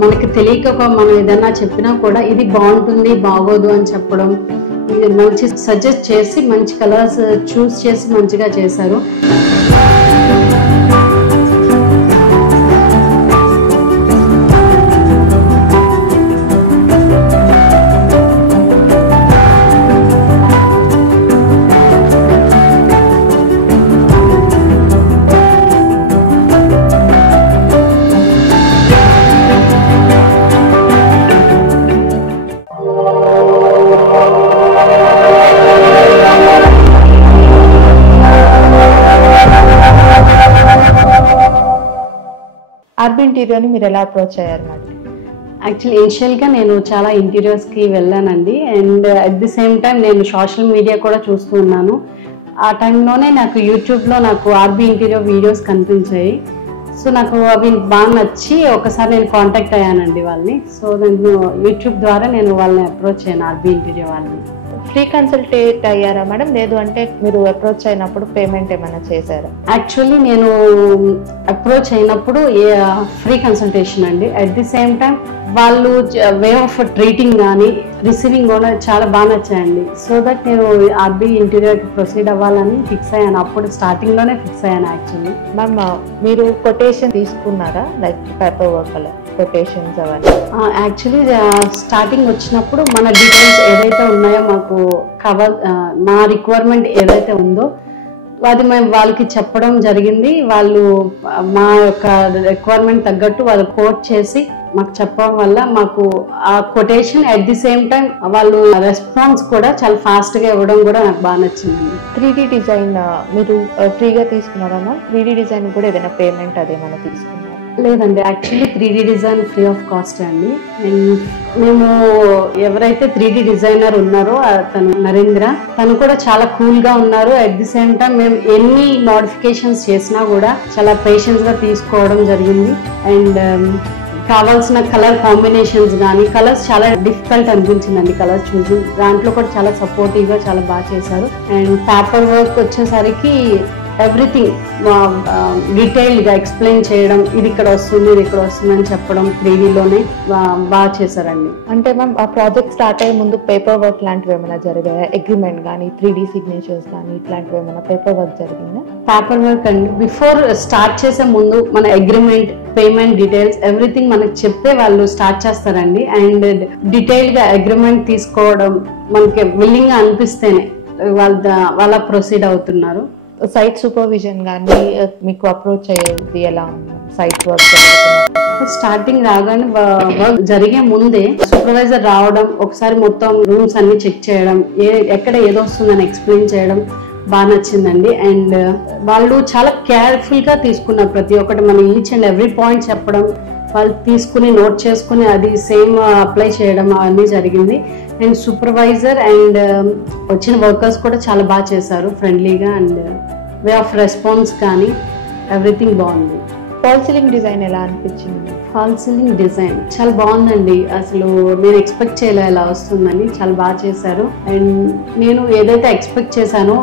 మనకి తెలియక మనం ఏదైనా చెప్పినా కూడా ఇది బాగుంటుంది బాగోదు అని చెప్పడం, ఇది మంచి సజెస్ట్ చేసి మంచి కలర్స్ చూస్ చేసి మంచిగా చేశారు. ఆర్బీ ఇంటీరియర్ ని మీరు ఎలా అప్రోచ్ అయ్యారు మేడం? యాక్చువల్లీ ఇనిషియల్గా నేను చాలా ఇంటీరియర్స్కి వెళ్ళానండి. And at the same time నేను సోషల్ మీడియా కూడా చూస్తూ ఉన్నాను. ఆ టైంలోనే నాకు యూట్యూబ్లో నాకు ఆర్బీ ఇంటీరియర్ వీడియోస్ కనిపించాయి. సో నాకు అవి బాగా నచ్చి ఒకసారి నేను కాంటాక్ట్ అయ్యానండి వాళ్ళని. సో నేను యూట్యూబ్ ద్వారా నేను వాళ్ళని అప్రోచ్ అయ్యాను, ఆర్బీ ఇంటీరియర్ వాళ్ళని. ఫ్రీ కన్సల్టేట్ అయ్యారా మేడం? లేదు అంటే మీరు అప్రోచ్ అయినప్పుడు పేమెంట్ ఏమైనా చేశారా? యాక్చువల్లీ నేను అప్రోచ్ అయినప్పుడు ఫ్రీ కన్సల్టేషన్ అండి. అట్ ది సేమ్ టైం వాళ్ళు వే ఆఫ్ ట్రీటింగ్ కానీ రిసీవింగ్ కూడా చాలా బాగా నచ్చాయండి. సో దట్ నేను ఆర్బీ ఇంటీరియర్కి ప్రొసీడ్ అవ్వాలని ఫిక్స్ అయ్యాను. అప్పుడు స్టార్టింగ్లోనే ఫిక్స్ అయ్యాను యాక్చువల్లీ. మ్యామ్ మీరు కొటేషన్ తీసుకున్నారా? లైక్ పేపర్ వర్క్ కొటేషన్స్ అవన్నీ? యాక్చువల్లీ స్టార్టింగ్ వచ్చినప్పుడు మన డీటెయిల్స్ ఏదైతే ఉన్నాయో మాకు మా రిక్వైర్మెంట్ ఏదైతే ఉందో అది మేము వాళ్ళకి చెప్పడం జరిగింది. వాళ్ళు మా యొక్క రిక్వైర్మెంట్ తగ్గట్టు వాళ్ళు కోట్ చేసి మాకు చెప్పడం వల్ల మాకు ఆ quotation at the same time వాళ్ళు రెస్పాన్స్ కూడా చాలా ఫాస్ట్గా ఇవ్వడం కూడా నాకు బాగా నచ్చిందండి. 3D డిజైన్ మీరు ఫ్రీగా తీసుకున్నారా మ్యామ్? 3D డిజైన్ కూడా ఏదైనా పేమెంట్ అదేమైనా తీసుకున్నారా? లేదండి, actually 3D design free of cost అండి. మేము ఎవరైతే 3D డిజైనర్ ఉన్నారో తను నరేంద్ర, తను కూడా చాలా కూల్గా ఉన్నారు. అట్ ది సేమ్ టైం మేము ఎన్ని మోడిఫికేషన్స్ చేసినా కూడా చాలా పేషెన్స్గా తీసుకోవడం జరిగింది. అండ్ కావాల్సిన కలర్ కాంబినేషన్స్ కానీ కలర్స్ చాలా డిఫికల్ట్ అనిపించిందండి కలర్స్ చూసి. దాంట్లో కూడా చాలా సపోర్టివ్గా చాలా బాగా చేశారు. అండ్ పేపర్ వర్క్ వచ్చేసరికి ఎవ్రీథింగ్ డీటెయిల్డ్గా ఎక్స్ప్లెయిన్ చేయడం, ఇది ఇక్కడ వస్తుంది ఇది ఇక్కడ వస్తుంది అని చెప్పడం 3Dలోనే బాగా చేశారండి. అంటే మ్యామ్ ఆ ప్రాజెక్ట్ స్టార్ట్ అయ్యే ముందు పేపర్ వర్క్ లాంటివి ఏమైనా జరిగాయా? అగ్రిమెంట్ కానీ 3D సిగ్నేచర్స్ కానీ ఇట్లాంటివి ఏమైనా పేపర్ వర్క్ జరిగిందా? పేపర్ వర్క్ అండి బిఫోర్ స్టార్ట్ చేసే ముందు మన అగ్రిమెంట్, పేమెంట్ డీటెయిల్స్ ఎవ్రీథింగ్ మనకి చెప్తే వాళ్ళు స్టార్ట్ చేస్తారండి. అండ్ డీటెయిల్గా అగ్రిమెంట్ తీసుకోవడం మనకి విల్లింగ్గా అనిపిస్తేనే వాళ్ళ ప్రొసీడ్ అవుతున్నారు. సైట్ సూపర్విజన్ కానీ మీకు అప్రోచ్ అయ్యేది ఎలా ఉంది? సైట్ వర్క్ స్టార్టింగ్ రాగానే వర్క్ జరిగే ముందే సూపర్వైజర్ రావడం, ఒకసారి మొత్తం రూమ్స్ అన్ని చెక్ చేయడం, ఎక్కడ ఏదో వస్తుందని ఎక్స్ప్లెయిన్ చేయడం బాగా నచ్చిందండి. అండ్ వాళ్ళు చాలా కేర్ఫుల్గా తీసుకున్నారు ప్రతి ఒక్కటి. మనం ఈచ్ అండ్ ఎవ్రీ పాయింట్ చెప్పడం, వాళ్ళు తీసుకుని నోట్ చేసుకుని అది సేమ్ అప్లై చేయడం అవన్నీ జరిగింది. అండ్ సూపర్వైజర్ అండ్ వచ్చిన వర్కర్స్ కూడా చాలా బాగా చేశారు, ఫ్రెండ్లీగా. అండ్ వే ఆఫ్ రెస్పాన్స్ కానీ ఎవ్రీథింగ్ బాగుంది. ఫాల్ సీలింగ్ డిజైన్ ఎలా అనిపించింది? ఫాల్ సీలింగ్ డిజైన్ చాలా బాగుందండి. అసలు నేను ఎక్స్పెక్ట్ చేయలే ఎలా వస్తుందని, చాలా బాగా చేశారు. అండ్ నేను ఏదైతే ఎక్స్పెక్ట్ చేశానో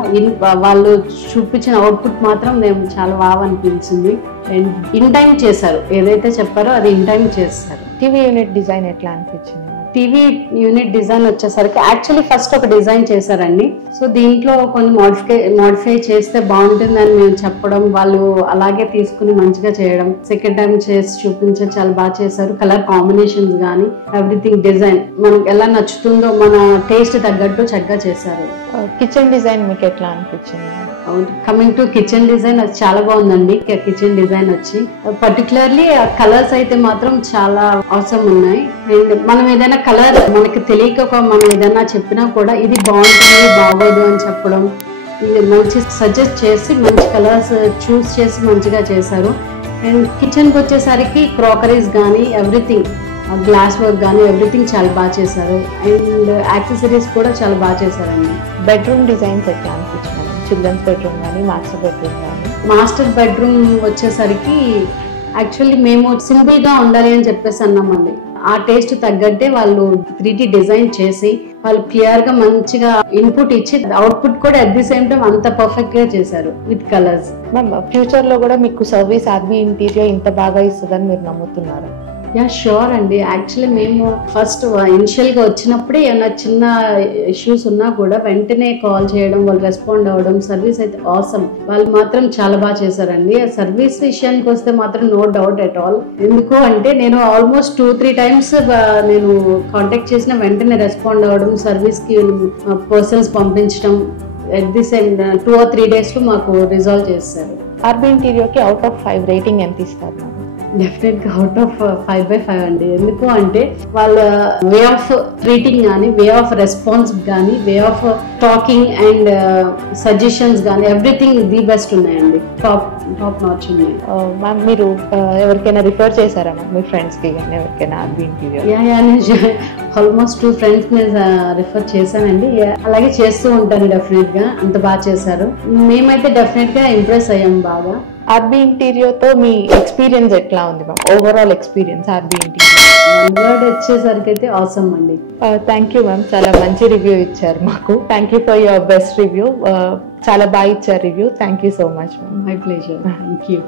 వాళ్ళు చూపించిన అవుట్పుట్ మాత్రం నేను చాలా బాగా అనిపించింది. అండ్ ఇన్ టైం చేశారు, ఏదైతే చెప్పారో అది ఇన్ టైం చేస్తారు. టీవీ యూనిట్ డిజైన్ ఎట్లా అనిపించింది? టీవీ యూనిట్ డిజైన్ వచ్చేసరికి యాక్చువల్లీ ఫస్ట్ ఒక డిజైన్ చేశారండి. సో దీంట్లో కొన్ని మోడిఫై చేస్తే బాగుంటుందని మేము చెప్పడం, వాళ్ళు అలాగే తీసుకుని మంచిగా చేయడం, సెకండ్ టైం చేసి చూపించడం చాలా బాగా చేశారు. కలర్ కాంబినేషన్స్ కానీ ఎవ్రీథింగ్ డిజైన్ మనకు ఎలా నచ్చుతుందో మన టేస్ట్ తగ్గట్టు చక్కగా చేశారు. కిచెన్ డిజైన్ మీకు ఎట్లా అనిపించింది? కమింగ్ టు కిచెన్ డిజైన్ అది చాలా బాగుందండి. కిచెన్ డిజైన్ వచ్చి పర్టికులర్లీ కలర్స్ అయితే మాత్రం చాలా అవసరం ఉన్నాయి. అండ్ మనం ఏదైనా కలర్ మనకి తెలియక మనం ఏదైనా చెప్పినా కూడా ఇది బాగుంటుంది బాగోదు అని చెప్పడం, ఇది మంచి సజెస్ట్ చేసి మంచి కలర్స్ చూస్ చేసి మంచిగా చేశారు. అండ్ కిచెన్కి వచ్చేసరికి క్రాకరీస్ కానీ ఎవ్రీథింగ్, గ్లాస్ వర్క్ కానీ ఎవ్రీథింగ్ చాలా బాగా చేశారు. అండ్ యాక్సెసరీస్ కూడా చాలా బాగా చేశారండి. బెడ్రూమ్ డిజైన్స్ ఎట్లా అనిపించింది? చిల్డ్రన్స్ బెడ్రూమ్ కానీ మాస్టర్ బెడ్రూమ్ కానీ? మాస్టర్ బెడ్రూమ్ వచ్చేసరికి యాక్చువల్లీ మేము సింపుల్గా ఉండాలి అని చెప్పేసి అన్నామండి. ఆ టేస్ట్ తగ్గట్టే వాళ్ళు 3D డిజైన్ చేసి వాళ్ళు క్లియర్గా మంచిగా ఇన్పుట్ ఇచ్చి అవుట్పుట్ కూడా అట్ ది సేమ్ టైం అంత పర్ఫెక్ట్గా చేశారు విత్ కలర్స్. మ్యామ్ ఫ్యూచర్లో కూడా మీకు సర్వీస్ ఆర్బీ ఇంటీరియర్ ఇంత బాగా ఇస్తుందని మీరు నమ్ముతున్నారు? యా షూర్ అండి. యాక్చువల్లీ మేము ఫస్ట్ ఇనిషియల్గా వచ్చినప్పుడే ఏమైనా చిన్న ఇష్యూస్ ఉన్నా కూడా వెంటనే కాల్ చేయడం, వాళ్ళు రెస్పాండ్ అవ్వడం, సర్వీస్ అయితే ఆసమ్. వాళ్ళు మాత్రం చాలా బాగా చేశారండి. సర్వీస్ విషయానికి వస్తే మాత్రం నో డౌట్ ఎట్ ఆల్. ఎందుకు అంటే నేను ఆల్మోస్ట్ 2-3 టైమ్స్ నేను కాంటాక్ట్ చేసిన వెంటనే రెస్పాండ్ అవ్వడం, సర్వీస్కి పర్సన్స్ పంపించడం, ఎట్ ది సేమ్ 2 or 3 డేస్లో మాకు రిజాల్వ్ చేస్తారు. ఆర్బీ ఇంటీరియోకి అవుట్ ఆఫ్ 5 రేటింగ్ ఎంత ఇస్తారు? డెఫినెట్గా అవుట్ ఆఫ్ 5/5 అండి. ఎందుకు అంటే వాళ్ళ వే ఆఫ్ ట్రీటింగ్ కానీ, వే ఆఫ్ రెస్పాన్స్ కానీ, way of talking and suggestions కానీ ఎవ్రీథింగ్ ది బెస్ట్ ఉన్నాయండి. టాప్ నాచ్ ఉన్నాయి. మ్యామ్ మీరు ఎవరికైనా రిఫర్ చేశారా మ్యామ్ మీ ఫ్రెండ్స్కి కానీ ఎవరికైనా ఆర్బీ ఇంటీరియో? నేను ఆల్మోస్ట్ 2 ఫ్రెండ్స్ మీద రిఫర్ చేశానండి. అలాగే చేస్తూ ఉంటాను డెఫినెట్గా. అంత బాగా చేశారు. మేమైతే డెఫినెట్గా ఇంప్రెస్ అయ్యాం బాగా. ఆర్బీ ఇంటీరియోతో మీ ఎక్స్పీరియన్స్ ఎట్లా ఉంది ma'am? Overall experience RB Interio one word వచ్చేసరికి అయితే ఆసమ్ అండి. థ్యాంక్ యూ మ్యామ్, చాలా మంచి రివ్యూ ఇచ్చారు మాకు. Thank you for your best review. చాలా బాగా ఇచ్చారు review. Thank you so much ma'am. My pleasure. Thank you.